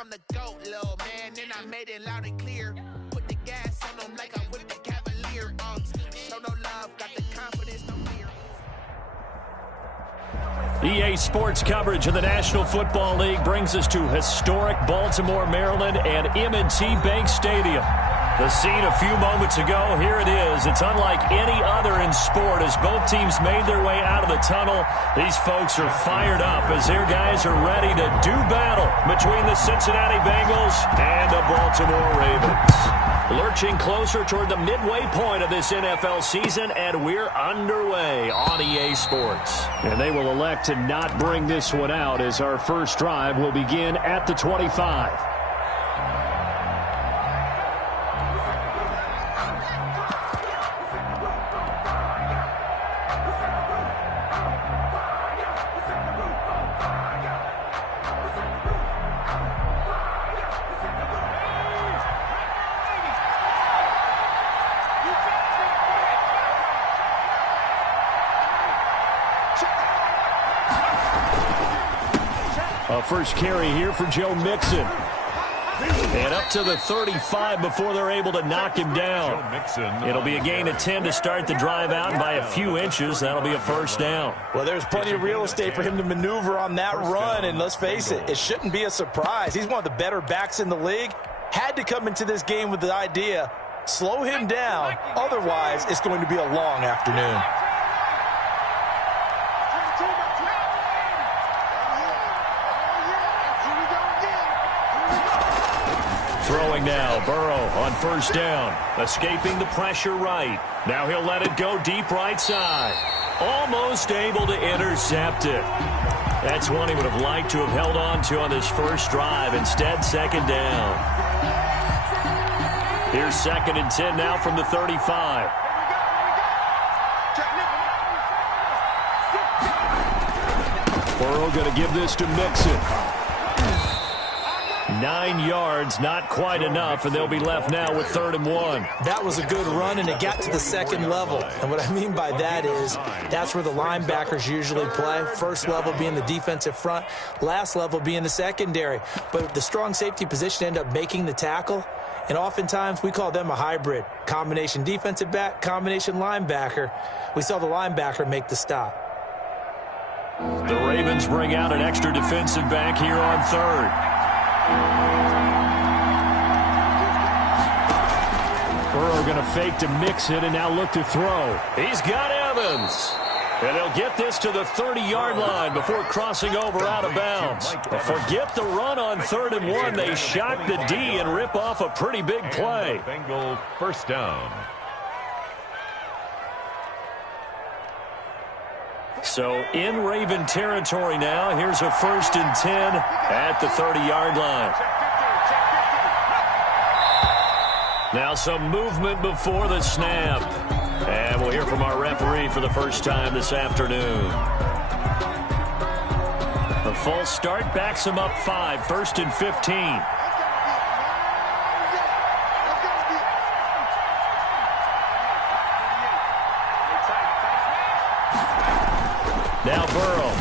I'm the GOAT, little man, and I made it loud and clear. Put the gas on them like I'm with the Cavalier. Show no love, got the confidence, no fear. EA Sports coverage of the National Football League brings us to historic Baltimore, Maryland, and M&T Bank Stadium. The scene a few moments ago, here it is. It's unlike any other in sport as both teams made their way out of the tunnel. These folks are fired up as their guys are ready to do battle between the Cincinnati Bengals and the Baltimore Ravens. Lurching closer toward the midway point of this NFL season, and we're underway on EA Sports. And they will elect to not bring this one out as our first drive will begin at the 25. First carry here for Joe Mixon. And up to the 35 before they're able to knock him down. It'll be a gain of 10 to start the drive out, and by a few inches, that'll be a first down. Well, there's plenty of real estate for him to maneuver on that run, and let's face it, it shouldn't be a surprise. He's one of the better backs in the league. Had to come into this game with the idea, slow him down, otherwise it's going to be a long afternoon. Throwing now, Burrow on first down, escaping the pressure right. Now he'll let it go deep right side. Almost able to intercept it. That's one he would have liked to have held on to on this first drive. Instead, second down. Here's 2nd and 10 now from the 35. Burrow going to give this to Mixon. 9 yards, not quite enough, and they'll be left now with 3rd and 1. That was a good run, and it got to the second level. And what I mean by that is that's where the linebackers usually play. First level being the defensive front, last level being the secondary. But the strong safety position ended up making the tackle, and oftentimes we call them a hybrid. Combination defensive back, combination linebacker. We saw the linebacker make the stop. The Ravens bring out an extra defensive back here on 3rd. Burrow going to fake to Mixon and now look to throw. He's got Evans. And they'll get this to the 30-yard line before crossing over out of bounds. But forget the run on 3rd and 1. They shock the D and rip off a pretty big play. Bengal first down. So in Raven territory now. Here's a 1st and 10 at the 30-yard line. Now some movement before the snap. And we'll hear from our referee for the first time this afternoon. The false start backs him up 5, 1st and 15. Now Burrow.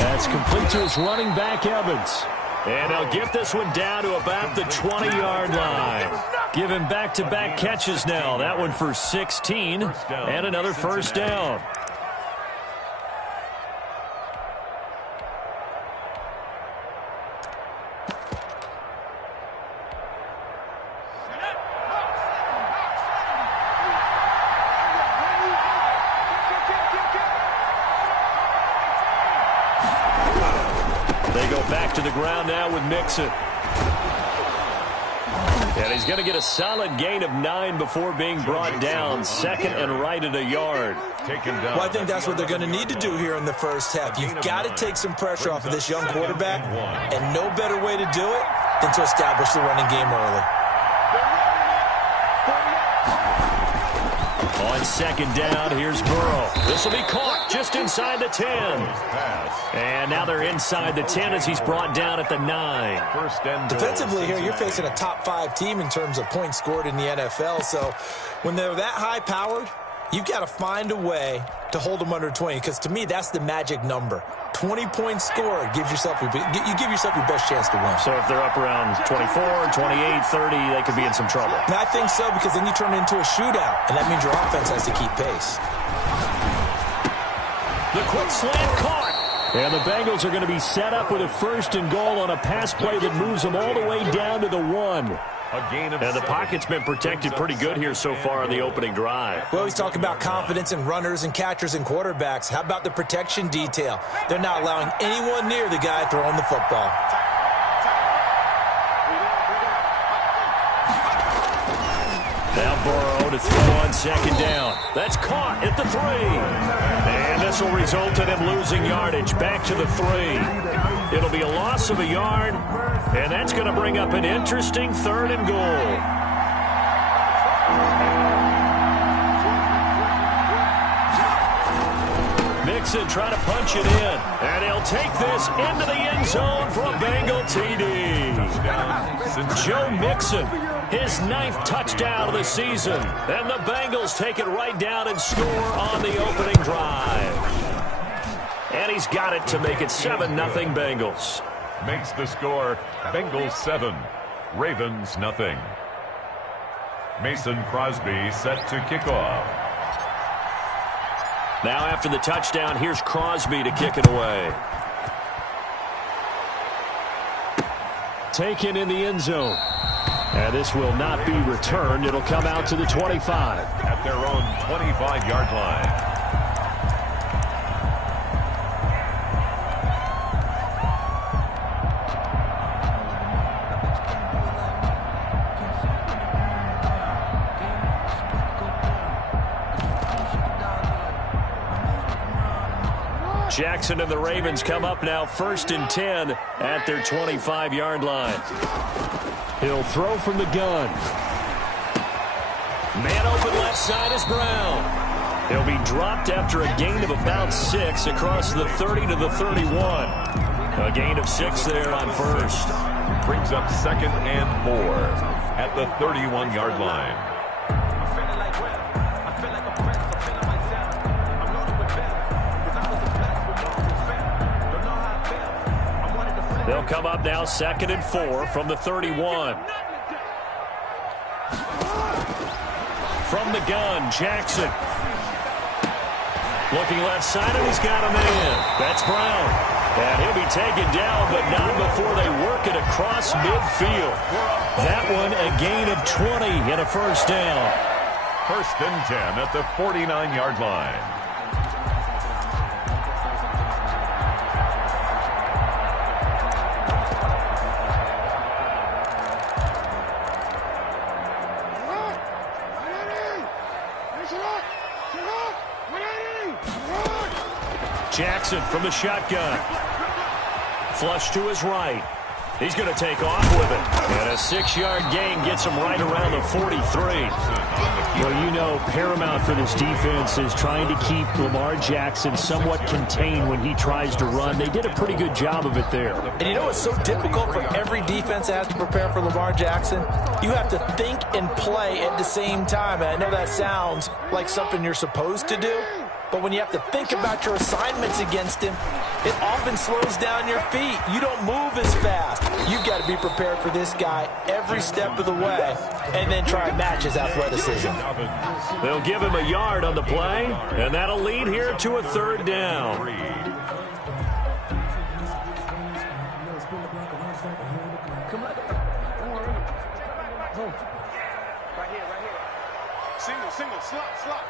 That's complete to his running back, Evans. And they'll get this one down to about the 20-yard line. Giving back-to-back catches now. That one for 16 and another first down. They go back to the ground now with Mixon. And he's going to get a solid gain of 9 before being brought down. 2nd and right at a yard. Well, I think that's what they're going to need to do here in the first half. You've got to take some pressure off of this young quarterback, and no better way to do it than to establish the running game early. On 2nd down, here's Burrow. This will be caught just inside the 10. And now they're inside the 10 as he's brought down at the 9. Defensively here, you're facing a top 5 team in terms of points scored in the NFL. So when they're that high-powered, you've got to find a way to hold them under 20, because to me, that's the magic number. 20 points scored gives yourself you give yourself your best chance to win. So if they're up around 24, 28, 30, they could be in some trouble. And I think so, because then you turn it into a shootout, and that means your offense has to keep pace. The quick slant caught. And the Bengals are going to be set up with a 1st and goal on a pass play that moves them all the way down to the 1. And the pocket's been protected pretty good here so far on the opening drive. We always talk about confidence in runners and catchers and quarterbacks. How about the protection detail? They're not allowing anyone near the guy throwing the football. Now Burrow to throw on 2nd down. That's caught at the 3. And this will result in him losing yardage back to the 3. It'll be a loss of a yard, and that's going to bring up an interesting 3rd and goal. Mixon trying to punch it in, and he'll take this into the end zone for a Bengal TD. Joe Mixon, his 9th touchdown of the season, and the Bengals take it right down and score on the opening drive. And he's got it to make it 7-0 Bengals. Makes the score Bengals 7, Ravens nothing. Mason Crosby set to kick off. Now after the touchdown, here's Crosby to kick it away. Taken in the end zone. And this will not be returned. It'll come out to the 25. At their own 25-yard line. Jackson and the Ravens come up now 1st and 10 at their 25-yard line. He'll throw from the gun. Man open left side is Brown. He'll be dropped after a gain of about 6 across the 30 to the 31. A gain of 6 there on 1st. Brings up 2nd and 4 at the 31-yard line. They'll come up now 2nd and 4 from the 31. From the gun, Jackson. Looking left side, and he's got a man. That's Brown. And he'll be taken down, but not before they work it across midfield. That one a gain of 20 and a 1st down. 1st and 10 at the 49-yard line. Jackson from the shotgun. Flush to his right. He's going to take off with it. And a 6-yard gain gets him right around the 43. Well, you know, paramount for this defense is trying to keep Lamar Jackson somewhat contained when he tries to run. They did a pretty good job of it there. And you know what's so difficult for every defense that has to prepare for Lamar Jackson? You have to think and play at the same time. And I know that sounds like something you're supposed to do. But when you have to think about your assignments against him, it often slows down your feet. You don't move as fast. You've got to be prepared for this guy every step of the way and then try and match his athleticism. They'll give him a yard on the play, and that'll lead here to a 3rd down. Single, slot.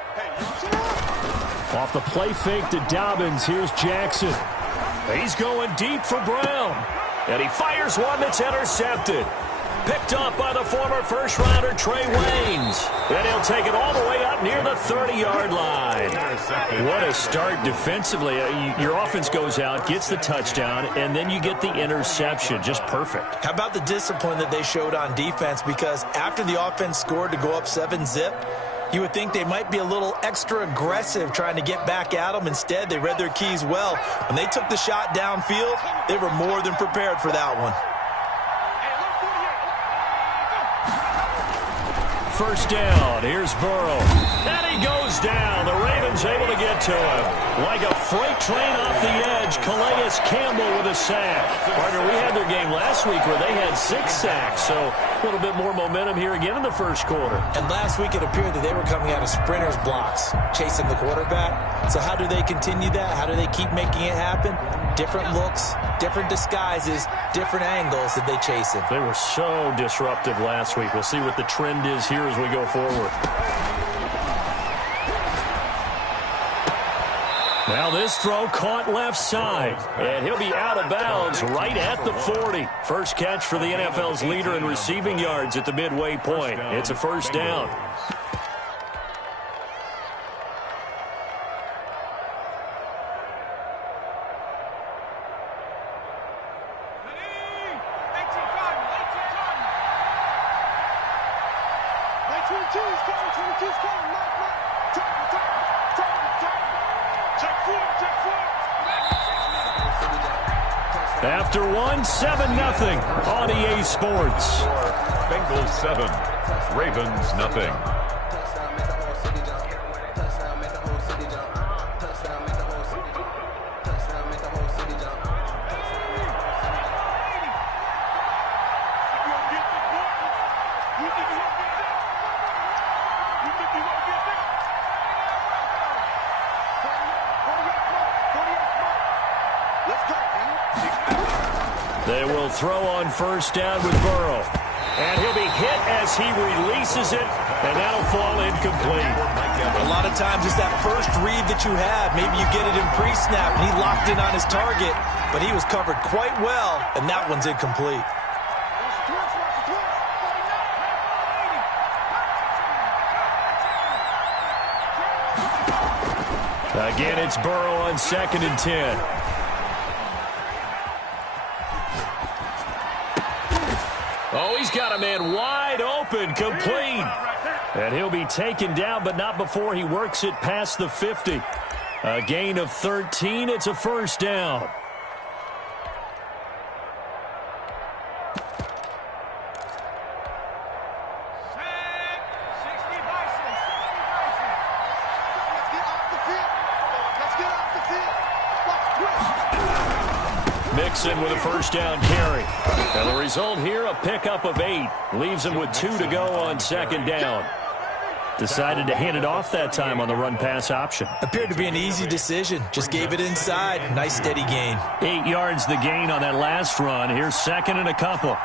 Off the play fake to Dobbins, here's Jackson. He's going deep for Brown. And he fires one that's intercepted. Picked up by the former first-rounder Trey Waynes. And he'll take it all the way up near the 30-yard line. What a start defensively. Your offense goes out, gets the touchdown, and then you get the interception. Just perfect. How about the discipline that they showed on defense? Because after the offense scored to go up 7-zip, you would think they might be a little extra aggressive trying to get back at them. Instead, they read their keys well. When they took the shot downfield, they were more than prepared for that one. first down. Here's Burrow. And he goes down. The Ravens able to get to him. Like a freight train off the edge, Calais Campbell with a sack. Partner, we had their game last week where they had 6 sacks, so a little bit more momentum here again in the first quarter. And last week it appeared that they were coming out of sprinters blocks, chasing the quarterback. So how do they continue that? How do they keep making it happen? Different looks, different disguises, different angles that they chase it. They were so disruptive last week. We'll see what the trend is here as we go forward. Now this throw caught left side, and he'll be out of bounds right at the 40. First catch for the NFL's leader in receiving yards at the midway point. It's a first down. After 7-0 on EA Sports. Bengals 7, Ravens nothing. They will throw on first down with Burrow. And he'll be hit as he releases it, and that'll fall incomplete. A lot of times it's that first read that you have. Maybe you get it in pre-snap, and he locked in on his target, but he was covered quite well, and that one's incomplete. Again, it's Burrow on 2nd and 10. Oh, he's got a man wide open, complete. And he'll be taken down, but not before he works it past the 50. A gain of 13. It's a first down. Mixon with a first down carry. And the result here, a pickup of 8. Leaves him with 2 to go on 2nd down. Decided to hand it off that time on the run-pass option. Appeared to be an easy decision. Just gave it inside. Nice steady gain. 8 yards the gain on that last run. Here's 2nd and a couple.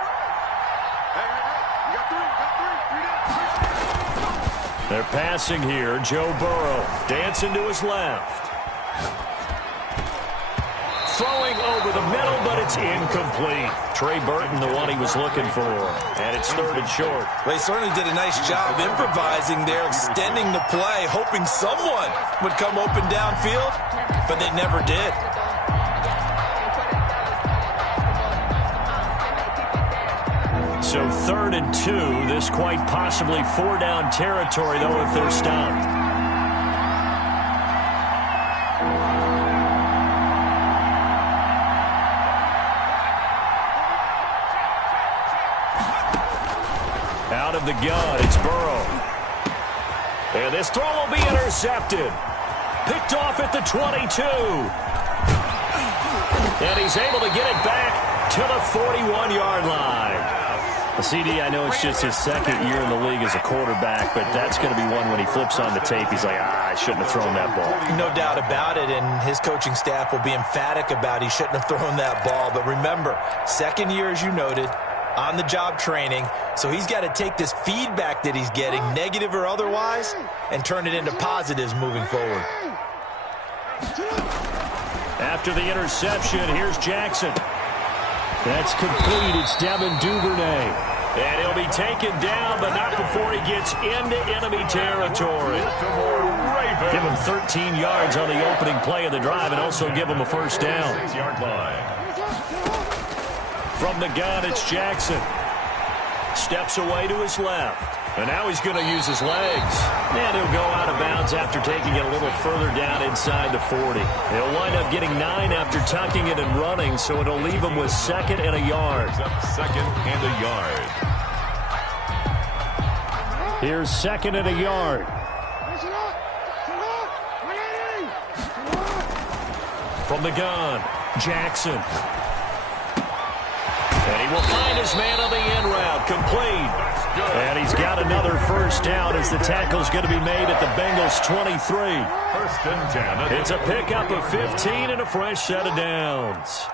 They're passing here. Joe Burrow dancing to his left. Throwing over the middle, but it's incomplete. Trey Burton, the one he was looking for. And it's 3rd and short. They certainly did a nice job improvising there, extending the play, hoping someone would come open downfield, but they never did. So 3rd and 2. This quite possibly 4-down territory, though, if they're stopped. Out of the gun, it's Burrow. And this throw will be intercepted. Picked off at the 22. And he's able to get it back to the 41-yard line. The CD, I know it's just his 2nd year in the league as a quarterback, but that's going to be one when he flips on the tape, he's like, I shouldn't have thrown that ball. No doubt about it, and his coaching staff will be emphatic about he shouldn't have thrown that ball. But remember, 2nd year, as you noted, on-the-job training, so he's got to take this feedback that he's getting, negative or otherwise, and turn it into positives moving forward. After the interception, here's Jackson. That's complete. It's Devin Duvernay. And he'll be taken down, but not before he gets into enemy territory. Give him 13 yards on the opening play of the drive and also give him a first down. 6-yard line. From the gun, it's Jackson. Steps away to his left. And now he's going to use his legs. And he'll go out of bounds after taking it a little further down inside the 40. He'll wind up getting 9 after tucking it and running, so it'll leave him with 2nd and a yard. 2nd and a yard. Here's 2nd and a yard. From the gun, Jackson. And he will find his man on the end route, complete. And he's got another first down as the tackle's going to be made at the Bengals 23. 1st and 10. It's a pickup of 15 and a fresh set of downs.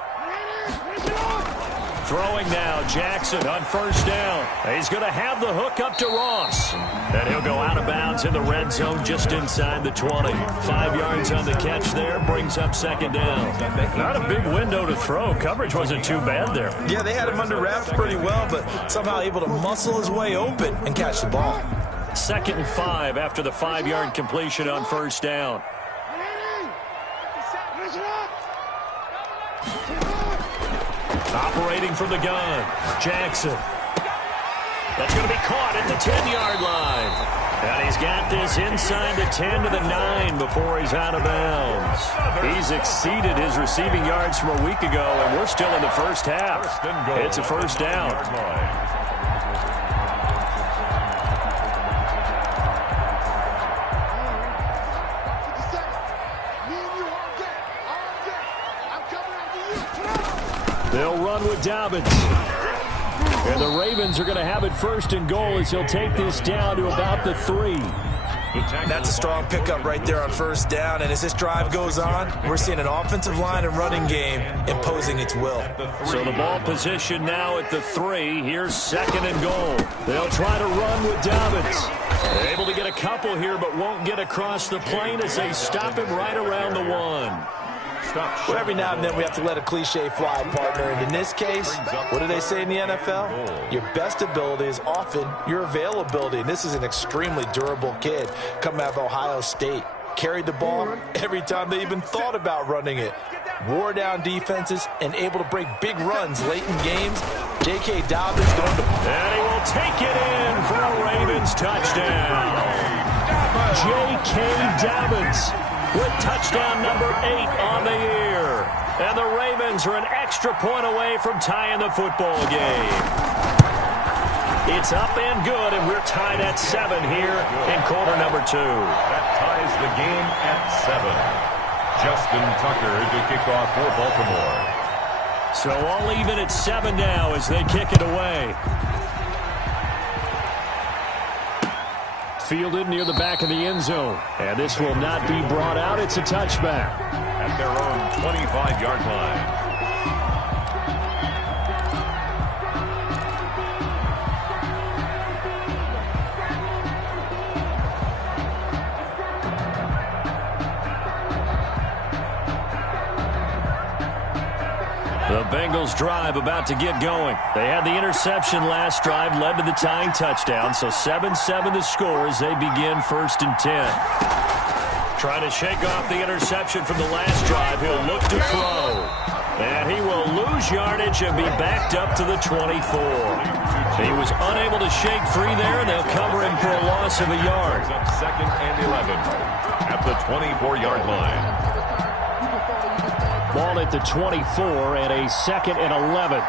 Throwing now, Jackson on 1st down. He's going to have the hook up to Ross. And he'll go out of bounds in the red zone just inside the 20. 5 yards on the catch there, brings up 2nd down. Not a big window to throw. Coverage wasn't too bad there. Yeah, they had him under wraps pretty well, but somehow able to muscle his way open and catch the ball. 2nd and 5 after the 5-yard completion on 1st down. Operating from the gun, Jackson. That's going to be caught at the 10-yard line. And he's got this inside the 10 to the 9 before he's out of bounds. He's exceeded his receiving yards from a week ago, and we're still in the first half. It's a first down. They'll run with Dobbins. And the Ravens are going to have it 1st and goal as he'll take this down to about the 3. That's a strong pickup right there on 1st down. And as this drive goes on, we're seeing an offensive line and running game imposing its will. So the ball position now at the 3. Here's 2nd and goal. They'll try to run with Dobbins. They're able to get a couple here, but won't get across the plane as they stop him right around the 1. Well, every now and then we have to let a cliche fly, partner. And in this case, what do they say in the NFL? Your best ability is often your availability. And this is an extremely durable kid coming out of Ohio State. Carried the ball every time they even thought about running it. Wore down defenses and able to break big runs late in games. J.K. Dobbins going to... And he will take it in for a Ravens touchdown. J.K. Dobbins with touchdown number 8 on the year. And the Ravens are an extra point away from tying the football game. It's up and good, and we're tied at 7 here in quarter number 2. That ties the game at 7. Justin Tucker to kick off for Baltimore. So all even at 7 now as they kick it away. Fielded near the back of the end zone. And this will not be brought out. It's a touchback. At their own 25-yard line. The Bengals drive about to get going. They had the interception last drive, led to the tying touchdown, so 7-7 the score as they begin 1st and 10. Trying to shake off the interception from the last drive. He'll look to throw. And he will lose yardage and be backed up to the 24. He was unable to shake free there, and they'll cover him for a loss of a yard. 2nd and 11 at the 24-yard line. Ball at the 24 and a 2nd and 11.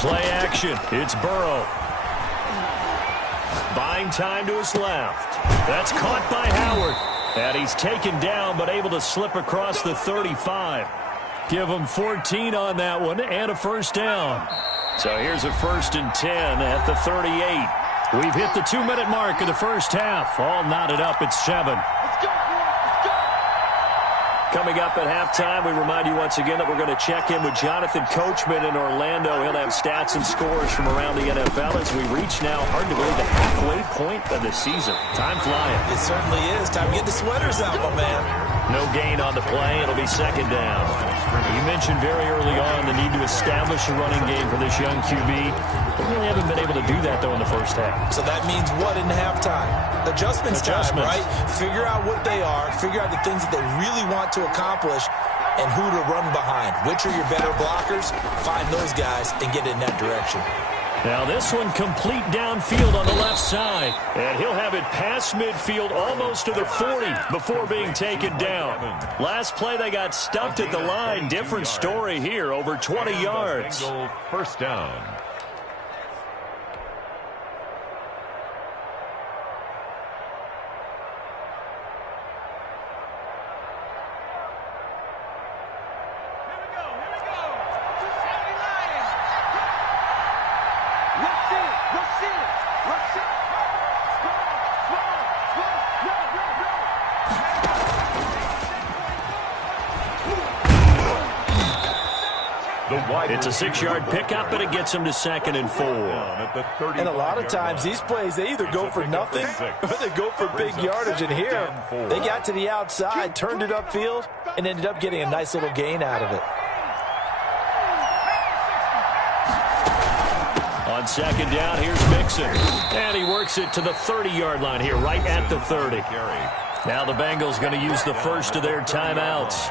Play action. It's Burrow. Buying time to his left. That's caught by Howard. And he's taken down but able to slip across the 35. Give him 14 on that one and a first down. So here's a 1st and 10 at the 38. We've hit the 2-minute mark of the first half. All knotted up at 7. Coming up at halftime, we remind you once again that we're going to check in with Jonathan Coachman in Orlando. He'll have stats and scores from around the NFL as we reach now, hard to believe, the halfway point of the season. Time flying. It certainly is. Time to get the sweaters out, my man. No gain on the play. It'll be 2nd down. You mentioned very early on the need to establish a running game for this young QB. They really haven't been able to do that, though, in the first half. So that means what in halftime? Adjustments time, right? Figure out what they are. Figure out the things that they really want to accomplish and who to run behind. Which are your better blockers? Find those guys and get in that direction. Now this one complete downfield on the left side. And he'll have it past midfield almost to the 40 before being taken down. Last play they got stuffed at the line. Different story here, over 20 yards. First down. It's a 6-yard pickup, and it gets him to 2nd and 4. And a lot of times, these plays, they either go for nothing or they go for big yardage. And here, they got to the outside, turned it upfield, and ended up getting a nice little gain out of it. On 2nd down, here's Mixon. And he works it to the 30-yard line here, right at the 30. Now the Bengals going to use the first of their timeouts,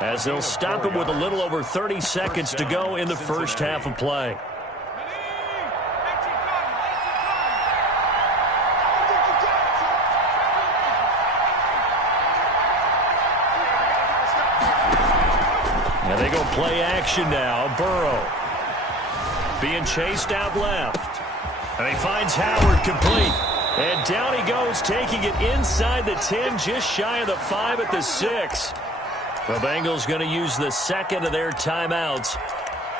as they'll stop him with a little over 30 seconds to go in the first half of play. And they go play action now. Burrow being chased out left. And he finds Howard complete. And down he goes, taking it inside the 10, just shy of the 5 at the 6. The Bengals going to use the second of their timeouts,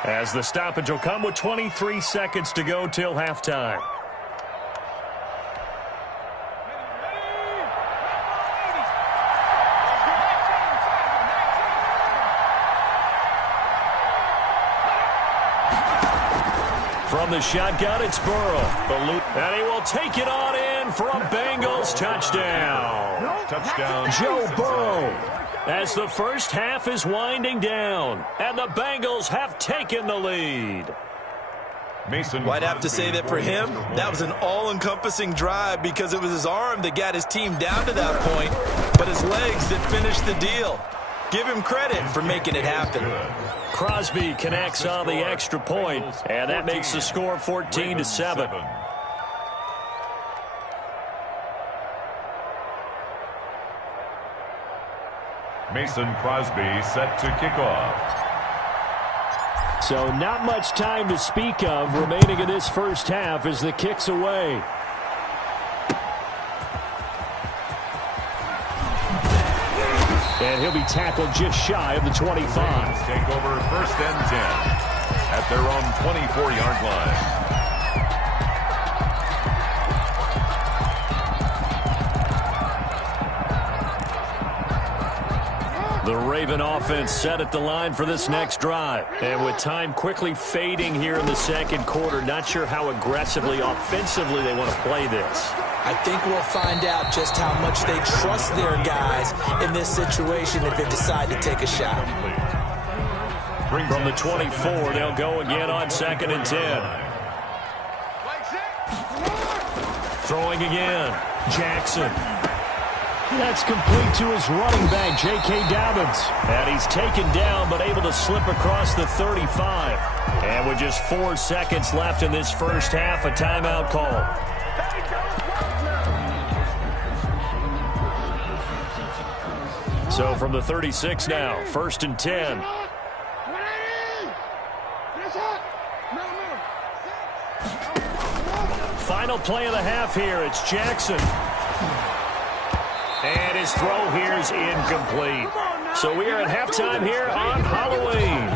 as the stoppage will come with 23 seconds to go till halftime. From the shotgun, it's Burrow. And he will take it on in for a Bengals touchdown. Touchdown, Joe Burrow, as the first half is winding down, and the Bengals have taken the lead. I'd have to say that for him, that was an all-encompassing drive, because it was his arm that got his team down to that point, but his legs that finished the deal. Give him credit for making it happen. Crosby connects on the extra point, and that makes the score 14-7. Mason Crosby set to kick off. So not much time to speak of remaining in this first half as the kick's away. And he'll be tackled just shy of the 25. Take over 1st and 10 at their own 24-yard line. The Raven offense set at the line for this next drive. And with time quickly fading here in the second quarter, not sure how aggressively, offensively they want to play this. I think we'll find out just how much they trust their guys in this situation if they decide to take a shot. From the 24, they'll go again on 2nd and 10. Throwing again. Jackson. That's complete to his running back, J.K. Dobbins. And he's taken down but able to slip across the 35. And with just 4 seconds left in this first half, a timeout call. So from the 36 now, 1st and 10. Final play of the half here. It's Jackson. And his throw here is incomplete. So we are at halftime here on Halloween,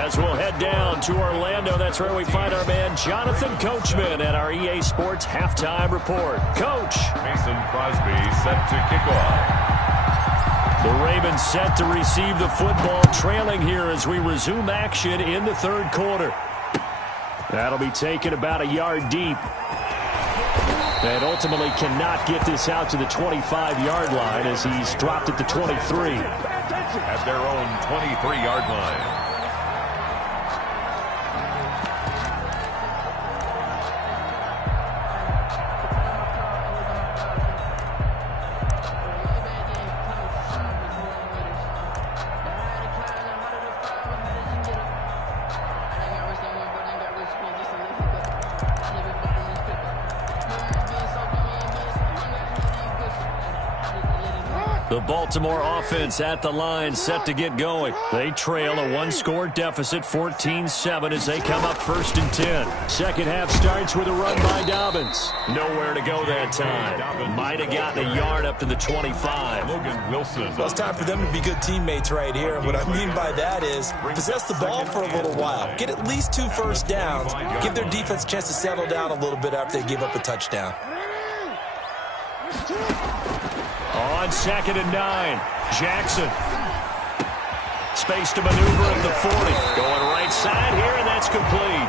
as we'll head down to Orlando. That's where we find our man Jonathan Coachman at our EA Sports Halftime Report. Coach. Mason Crosby set to kick off. The Ravens set to receive the football, trailing here as we resume action in the third quarter. That'll be taken about a yard deep. And ultimately cannot get this out to the 25-yard line as he's dropped at the 23. At their own 23-yard line. The Baltimore offense at the line, set to get going. They trail a one-score deficit, 14-7, as they come up 1st and 10. Second half starts with a run by Dobbins. Nowhere to go that time. Might have gotten a yard up to the 25. Logan Wilson. Well, it's time for them to be good teammates right here. And what I mean by that is possess the ball for a little while. Get at least 2 first downs. Give their defense a chance to settle down a little bit after they give up a touchdown. On 2nd and 9, Jackson. Space to maneuver at the 40. Going right outside here, and that's complete.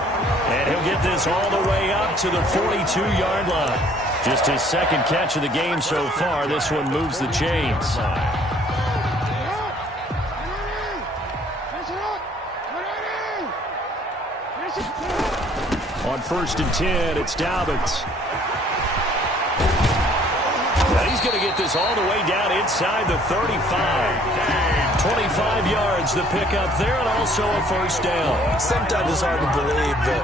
And he'll get this all the way up to the 42-yard line. Just his second catch of the game so far. This one moves the chains. On 1st and 10, it's Dobbins. Now he's going to get this all the way down inside the 35. 25 yards the pickup there, and also a first down. Sometimes it's hard to believe, but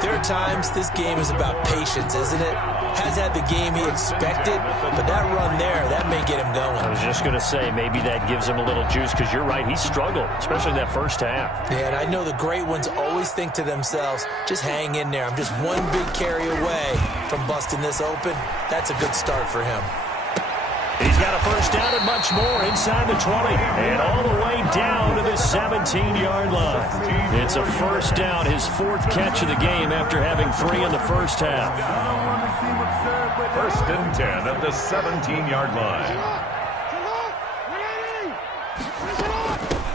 there are times this game is about patience, isn't it? Has had the game he expected, but that run there, that may get him going. I was just going to say, maybe that gives him a little juice, because you're right, he struggled, especially in that first half. Yeah, and I know the great ones always think to themselves, just hang in there. I'm just one big carry away from busting this open. That's a good start for him. He's got a first down and much more inside the 20. And all the way down to the 17-yard line. It's a first down, his 4th catch of the game after having 3 in the first half. 1st and 10 at the 17-yard line.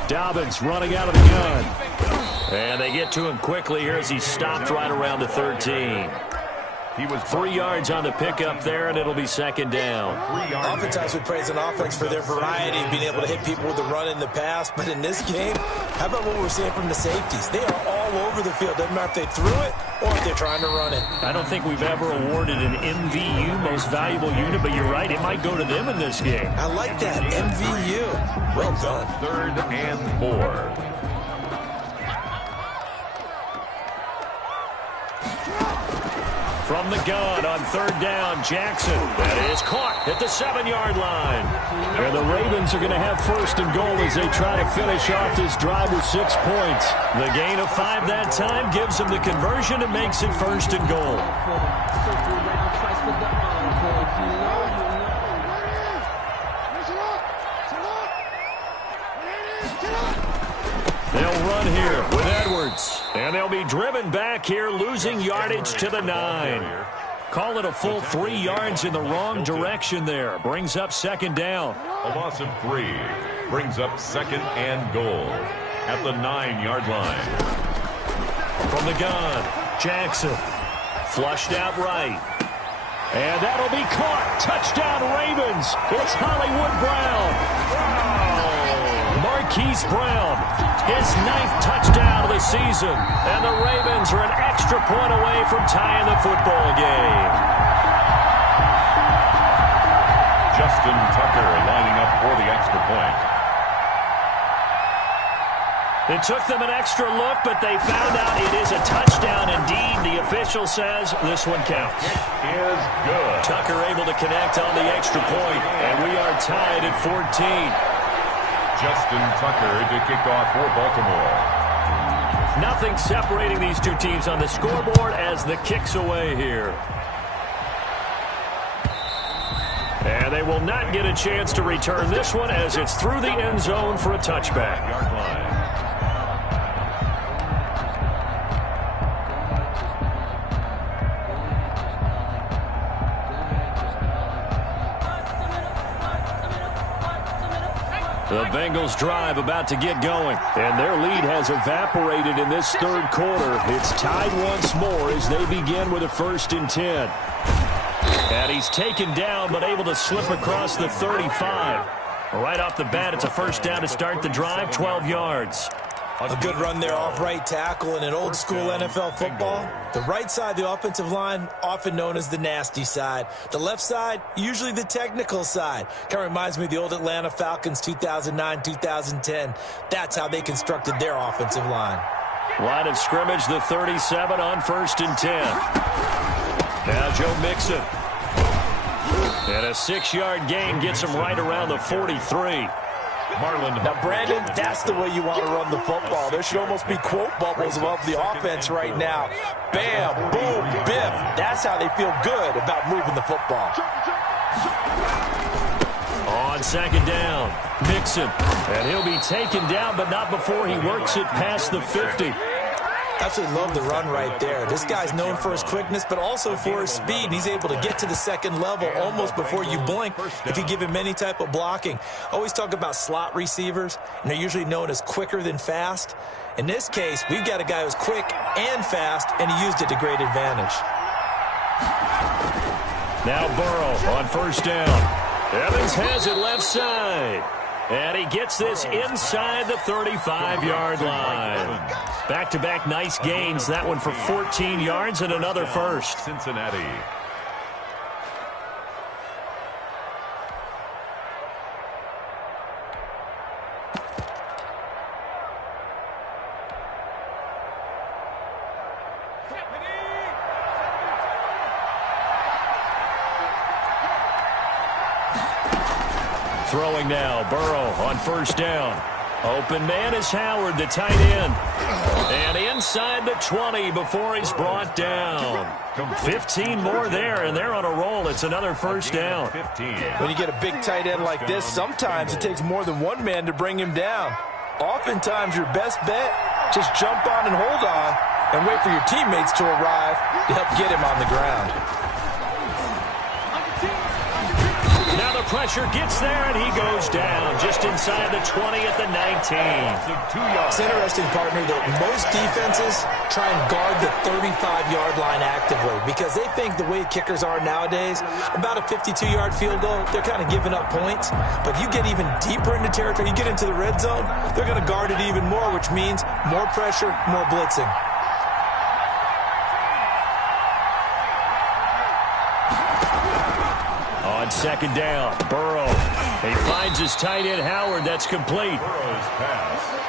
Dobbins running out of the gun. And they get to him quickly here as he stopped right around the 13. He was 3 yards on the pickup there, and it'll be 2nd down. Oftentimes we praise an offense for their variety of being able to hit people with the run in the pass. But in this game, how about what we're seeing from the safeties? They are all over the field. Doesn't matter if they threw it or if they're trying to run it. I don't think we've ever awarded an MVU, most valuable unit, but you're right, it might go to them in this game. I like that, MVU. Well done. 3rd and 4. From the gun on 3rd down, Jackson. That is caught at the 7-yard line. And the Ravens are going to have 1st and goal as they try to finish off this drive with 6 points. The gain of 5 that time gives them the conversion and makes it 1st and goal. They'll run here with Edwards. And they'll be driven back here, losing yardage to the 9. Call it a full 3 yards in the wrong direction there. Brings up 2nd down. A loss of 3 brings up 2nd and goal at the 9-yard line. From the gun, Jackson. Flushed out right. And that'll be caught. Touchdown, Ravens. It's Hollywood Brown. Marquise Brown. His 9th touchdown of the season. And the Ravens are an extra point away from tying the football game. Justin Tucker lining up for the extra point. It took them an extra look, but they found out it is a touchdown indeed. The official says this one counts. It is good. Tucker able to connect on the extra point, and we are tied at 14. Justin Tucker to kick off for Baltimore. Nothing separating these two teams on the scoreboard as the kick's away here. And they will not get a chance to return this one as it's through the end zone for a touchback. Yard line. The Bengals drive about to get going, and their lead has evaporated in this 3rd quarter. It's tied once more as they begin with a 1st and 10. And he's taken down but able to slip across the 35. Right off the bat, it's a first down to start the drive, 12 yards. A good run there off right tackle in an old-school NFL football. The right side, the offensive line, often known as the nasty side. The left side, usually the technical side. Kind of reminds me of the old Atlanta Falcons 2009-2010. That's how they constructed their offensive line. Line of scrimmage, the 37 on 1st and 10. Now Joe Mixon. And a 6-yard gain gets him right around the 43. Now, Brandon, that's the way you want to run the football. There should almost be quote bubbles above the offense right now. Bam, boom, biff. That's how they feel good about moving the football. On 2nd down, Mixon. And he'll be taken down, but not before he works it past the 50. Absolutely love the run right there. This guy's known for his quickness, but also for his speed. And he's able to get to the second level almost before you blink if you give him any type of blocking. Always talk about slot receivers, and they're usually known as quicker than fast. In this case, we've got a guy who's quick and fast, and he used it to great advantage. Now Burrow on first down. Evans has it left side. And he gets this inside the 35-yard line. Back-to-back nice gains. That one for 14 yards and another first. Cincinnati. Throwing now, Burrow on first down. Open man is Howard, the tight end. And inside the 20 before he's brought down. 15 more there, and they're on a roll. It's another first down. When you get a big tight end like this, sometimes it takes more than one man to bring him down. Oftentimes, your best bet, just jump on and hold on and wait for your teammates to arrive to help get him on the ground. Now the pressure gets there, and he goes down just inside the 20 at the 19. It's interesting, partner, that most defenses try and guard the 35-yard line actively because they think the way kickers are nowadays, about a 52-yard field goal, they're kind of giving up points. But you get even deeper into territory, you get into the red zone, they're going to guard it even more, which means more pressure, more blitzing. On second down, Burrow. He finds his tight end, Howard. That's complete.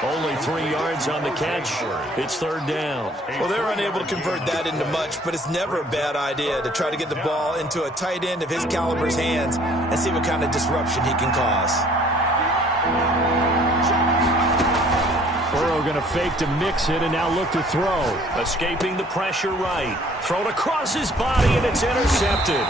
Only 3 yards on the catch. It's third down. Well, they're unable to convert that into much, but it's never a bad idea to try to get the ball into a tight end of his caliber's hands and see what kind of disruption he can cause. Burrow going to fake to mix it and now look to throw. Escaping the pressure right. Thrown across his body, and it's intercepted.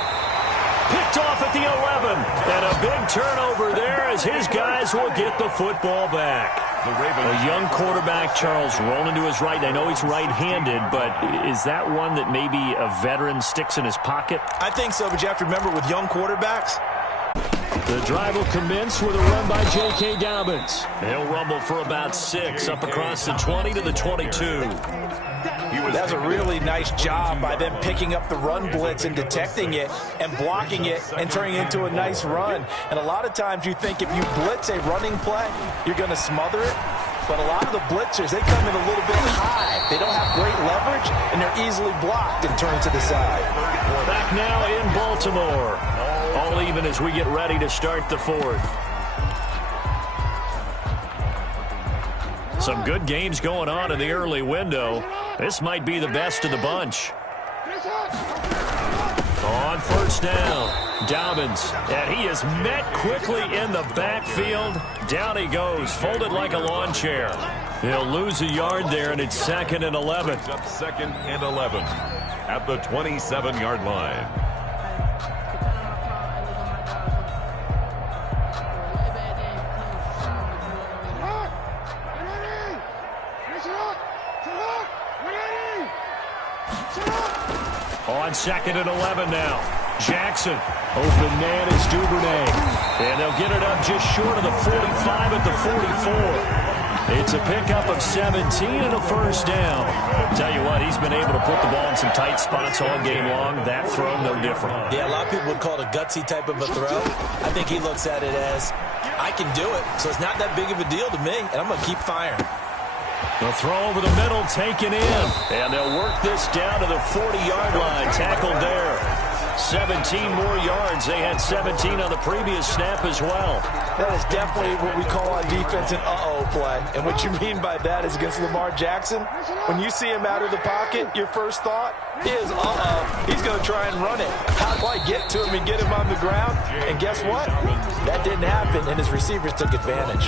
Picked off at the 11. And a big turnover there as his guys will get the football back. A young quarterback, Charles, rolling to his right. I know he's right-handed, but is that one that maybe a veteran sticks in his pocket? I think so, but you have to remember with young quarterbacks, the drive will commence with a run by J.K. Dobbins. He'll rumble for about 6 up across the 20 to the 22. That's a really nice job by them picking up the run blitz and detecting it and blocking it and turning it into a nice run. And a lot of times you think if you blitz a running play, you're going to smother it. But a lot of the blitzers, they come in a little bit high. They don't have great leverage, and they're easily blocked and turned to the side. Back now in Baltimore. All even as we get ready to start the fourth. Some good games going on in the early window. This might be the best of the bunch. On first down, Dobbins, and he is met quickly in the backfield. Down he goes, folded like a lawn chair. He'll lose a yard there, and it's 2nd and 11. Up 2nd and 11 at the 27-yard line. On 2nd and 11 now. Jackson. Open man is Duvernay. And they'll get it up just short of the 45 at the 44. It's a pickup of 17 and a first down. Tell you what, he's been able to put the ball in some tight spots all game long. That throw, no different. Yeah, a lot of people would call it a gutsy type of a throw. I think he looks at it as, I can do it, so it's not that big of a deal to me, and I'm going to keep firing. The throw over the middle, taken in. And they'll work this down to the 40-yard line. Tackled there. 17 more yards. They had 17 on the previous snap as well. That is definitely what we call on defense an uh-oh play. And what you mean by that is against Lamar Jackson, when you see him out of the pocket, your first thought, He is, he's going to try and run it. How do I get to him and get him on the ground? And guess what? That didn't happen, and his receivers took advantage.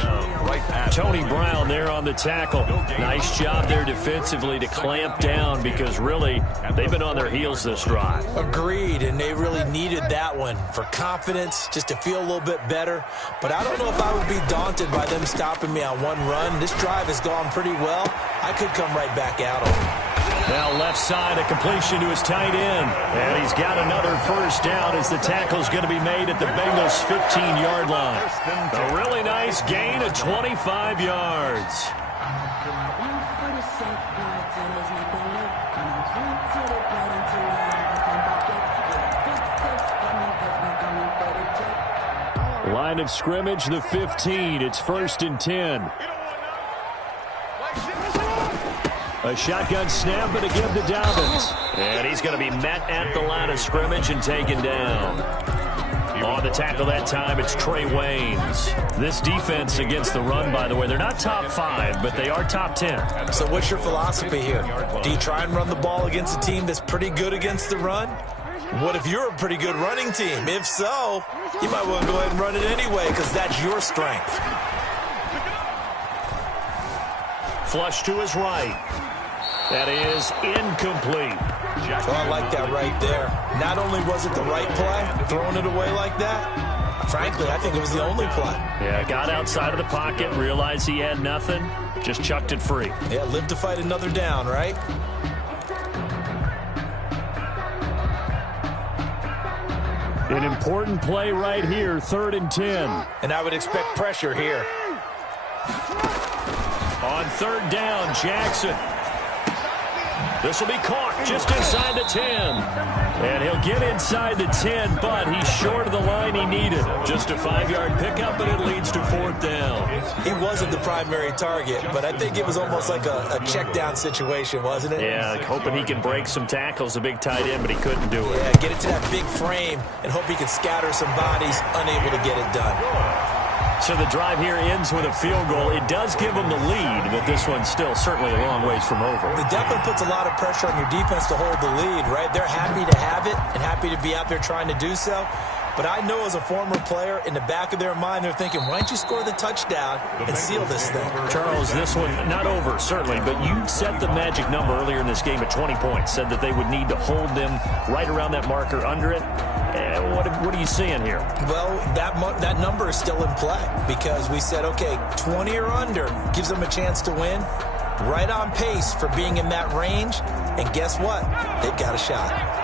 Tony Brown there on the tackle. Nice job there defensively to clamp down because really they've been on their heels this drive. Agreed, and they really needed that one for confidence, just to feel a little bit better. But I don't know if I would be daunted by them stopping me on one run. This drive has gone pretty well. I could come right back at them. Now left side, a completion to his tight end. And he's got another first down as the tackle's going to be made at the Bengals' 15-yard line. A really nice gain of 25 yards. Line of scrimmage, the 15. It's 1st and 10. A shotgun snap and a give to Dobbins. And he's going to be met at the line of scrimmage and taken down. On the tackle that time, it's Trey Waynes. This defense against the run, by the way, they're not top 5, but they are top 10. So what's your philosophy here? Do you try and run the ball against a team that's pretty good against the run? What if you're a pretty good running team? If so, you might want to go ahead and run it anyway because that's your strength. Flush to his right. That is incomplete. So I like that right there. Not only was it the right play, throwing it away like that, frankly, I think it was the only play. Yeah, got outside of the pocket, realized he had nothing, just chucked it free. Yeah, live to fight another down, right? An important play right here, 3rd and 10. And I would expect pressure here. On 3rd down, Jackson. This will be caught just inside the 10. And he'll get inside the 10, but he's short of the line he needed. Just a 5-yard pickup, and it leads to 4th down. He wasn't the primary target, but I think it was almost like a check down situation, wasn't it? Yeah, hoping he can break some tackles, a big tight end, but he couldn't do it. Yeah, get it to that big frame and hope he can scatter some bodies, unable to get it done. So the drive here ends with a field goal. It does give them the lead, but this one's still certainly a long ways from over. It definitely puts a lot of pressure on your defense to hold the lead, right? They're happy to have it and happy to be out there trying to do so. But I know as a former player, in the back of their mind, they're thinking, why don't you score the touchdown and seal this thing? Charles, this one, not over, certainly, but you set the magic number earlier in this game at 20 points, said that they would need to hold them right around that marker under it. What are you seeing here? Well, that number is still in play because we said, okay, 20 or under gives them a chance to win. Right on pace for being in that range. And guess what? They've got a shot.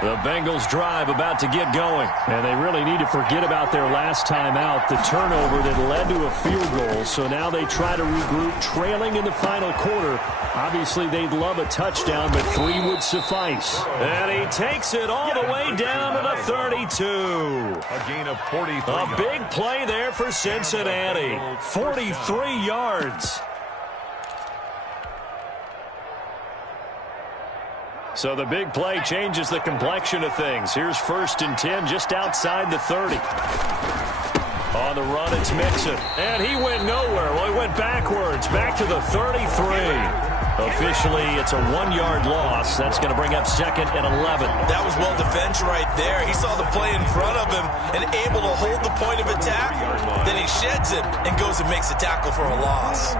The Bengals drive about to get going, and they really need to forget about their last time out, the turnover that led to a field goal. So now they try to regroup, trailing in the final quarter. Obviously, they'd love a touchdown, but 3 would suffice. And he takes it all the way down to the 32. A gain of 43. A big play there for Cincinnati. 43 yards. So the big play changes the complexion of things. Here's 1st and 10 just outside the 30. On the run, it's Mixon. And he went nowhere. Well, he went backwards, back to the 33. Officially, it's a 1-yard loss. That's going to bring up 2nd and 11. That was well defense right there. He saw the play in front of him and able to hold the point of attack. Then he sheds it and goes and makes a tackle for a loss.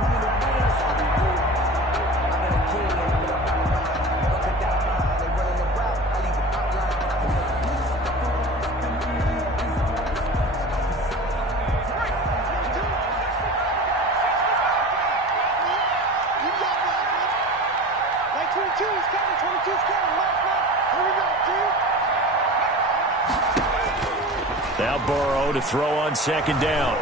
Now Burrow to throw on 2nd down.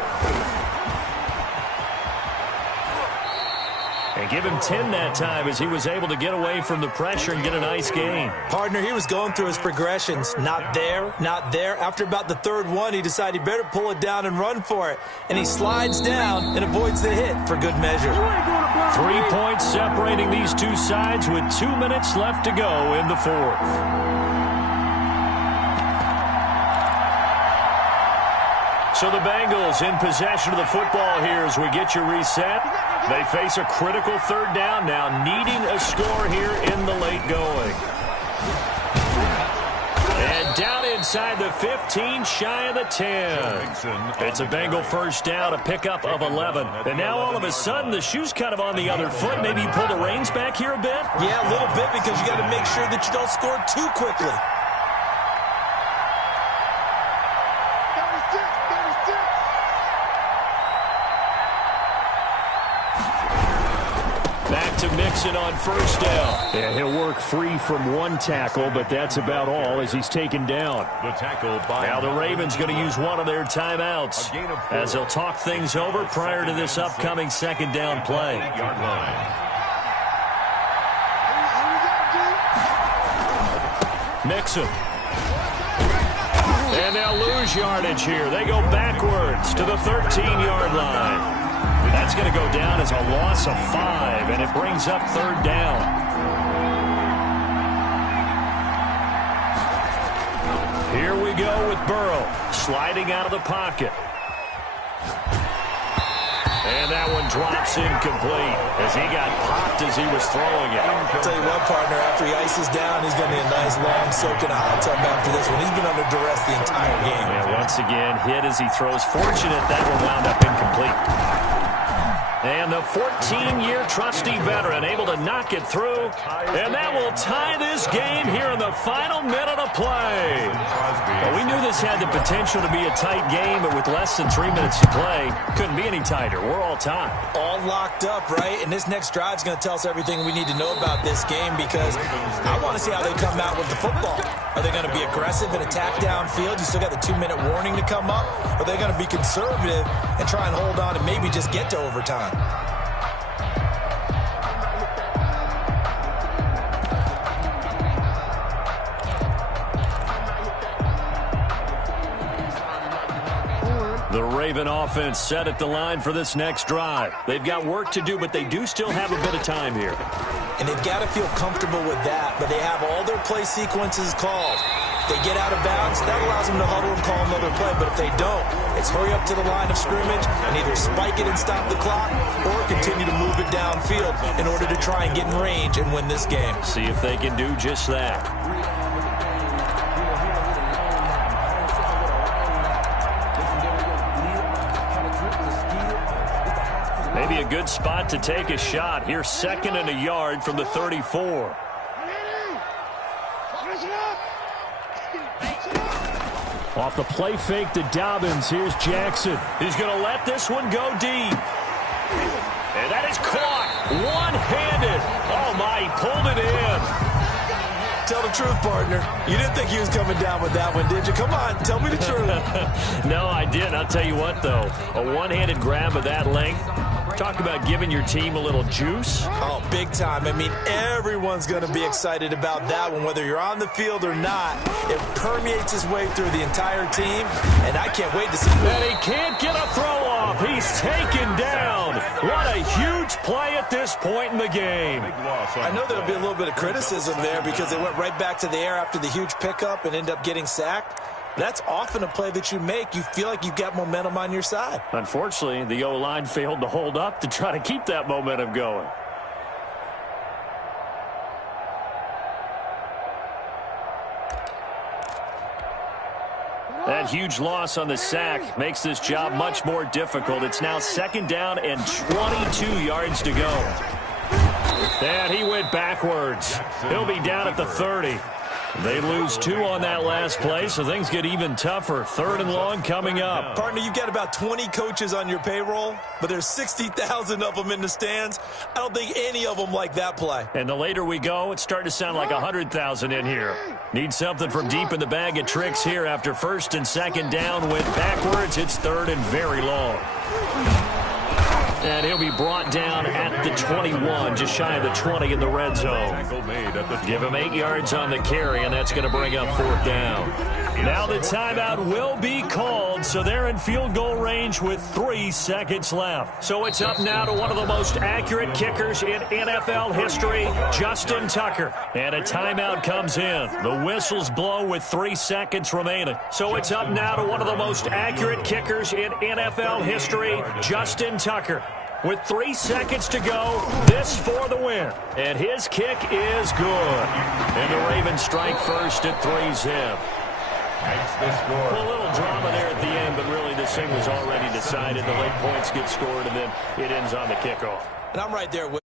And give him 10 that time as he was able to get away from the pressure and get a nice gain. Partner, he was going through his progressions. Not there, not there. After about the 3rd one, he decided he better pull it down and run for it. And he slides down and avoids the hit for good measure. 3 points separating these two sides with 2 minutes left to go in the 4th. So the Bengals in possession of the football here as we get you reset. They face a critical 3rd down now, needing a score here in the late going. inside the 15, shy of the 10. It's a Bengal first down, a pickup of 11. And now all of a sudden the shoe's kind of on the other foot. Maybe you pull the reins back here a bit? Yeah, a little bit, because you got to make sure that you don't score too quickly. Back to Mixon on first down. Yeah, he'll work free from one tackle, but that's about all as he's taken down. The tackle by now the Ravens going to use one of their timeouts as they'll talk things over prior to this upcoming second down play. Mixon. And they'll lose yardage here. They go backwards to the 13-yard line. That's going to go down as a loss of 5, and it brings up third down. Here we go with Burrow, sliding out of the pocket. And that one drops incomplete as he got popped as he was throwing it. I'll tell you what, partner, after he ices down, he's going to need a nice, long, soaking hot tub after this one. He's been under duress the entire game. Yeah, once again, hit as he throws. Fortunate that one wound up incomplete. And the 14-year trusty veteran able to knock it through. And that will tie this game here in the final minute of play. Well, we knew this had the potential to be a tight game, but with less than 3 minutes to play, couldn't be any tighter. We're all tied. All locked up, right? And this next drive is going to tell us everything we need to know about this game, because I want to see how they come out with the football. Are they going to be aggressive and attack downfield? You still got the 2-minute warning to come up. Or are they going to be conservative and try and hold on and maybe just get to overtime? The Raven offense set at the line for this next drive. They've got work to do, but they do still have a bit of time here. And they've got to feel comfortable with that, but they have all their play sequences called. If they get out of bounds, that allows them to huddle and call another play, but if they don't, it's hurry up to the line of scrimmage and either spike it and stop the clock or continue to move it downfield in order to try and get in range and win this game. See if they can do just that. Maybe a good spot to take a shot. Here's 2nd and a yard from the 34. Off the play fake to Dobbins. Here's Jackson. He's going to let this one go deep. And that is caught one-handed. Oh, my, he pulled it in. Tell the truth, partner. You didn't think he was coming down with that one, did you? Come on, tell me the truth. No, I didn't. I'll tell you what, though. A one-handed grab of that length. Talk about giving your team a little juice. Oh, big time. I mean, everyone's going to be excited about that one, whether you're on the field or not. It permeates his way through the entire team, and I can't wait to see it. And he can't get a throw off. He's taken down. What a huge play at this point in the game. I know there'll be a little bit of criticism there because they went right back to the air after the huge pickup and end up getting sacked. That's often a play that you make. You feel like you've got momentum on your side. Unfortunately, the O-line failed to hold up to try to keep that momentum going. That huge loss on the sack makes this job much more difficult. It's now 2nd down and 22 yards to go. And he went backwards. He'll be down at the 30. They lose 2 on that last play, so things get even tougher. 3rd and long coming up. Partner, you've got about 20 coaches on your payroll, but there's 60,000 of them in the stands. I don't think any of them like that play. And the later we go, it's starting to sound like 100,000 in here. Need something from deep in the bag of tricks here after 1st and 2nd down. Went backwards. It's 3rd and very long. And he'll be brought down at the 21, just shy of the 20 in the red zone. Give him 8 yards on the carry, and that's going to bring up 4th down. Now the timeout will be called, so they're in field goal range with 3 seconds left. So it's up now to one of the most accurate kickers in NFL history, Justin Tucker. And a timeout comes in. The whistles blow with 3 seconds remaining. So it's up now to one of the most accurate kickers in NFL history, Justin Tucker. With 3 seconds to go, this for the win. And his kick is good. And the Ravens strike first at 3-zip. makes the score. Well, a little drama there at the end, but really this thing was already decided. The late points get scored, and then it ends on the kickoff. And I'm right there with